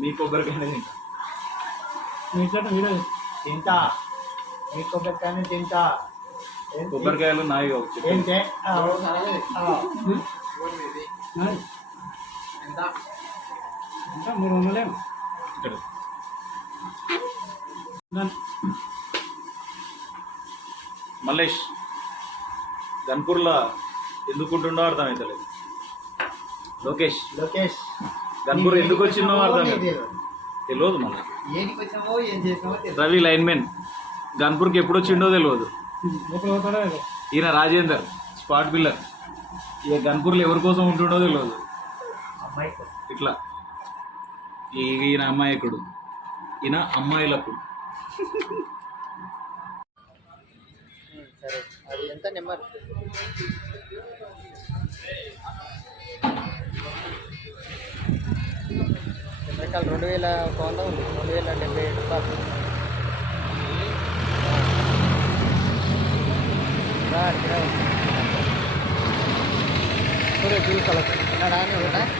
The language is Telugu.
మీ కొబ్బరికాయ తింటా మీ కొబ్బరికాయని తింటా. కొబ్బరికాయలు నాయి ఏంటే ఇంకా 300 ఇక్కడ మల్లేష్ గన్పూర్లో ఎందుకుంటుండో అర్థమవుతలేదు. లోకేష్ లోకేష్ గన్పూర్ ఎందుకు వచ్చిందో అర్థం తెలియదు. మళ్ళీ ఏంటికి వచ్చినామో ఏం చేసినామో తెలియదు. రవి లైన్మెన్ గన్పూర్కి ఎప్పుడు వచ్చిండో తెలియదు. ఈయన రాజేందర్ స్పాట్ పిల్లర్. ఇక గన్పూర్లో ఎవరి కోసం ఉంటుండో తెలియదు. అమ్మాయి ఇట్లా ఈయన అమ్మాయికుడు, ఈయన అమ్మాయిలకుడు. సరే అది ఎంత నెంబర్? కెమెరాలు 2100 ఉంది. 2077 రూపాయలు. చూడు చూసుకోవాలి.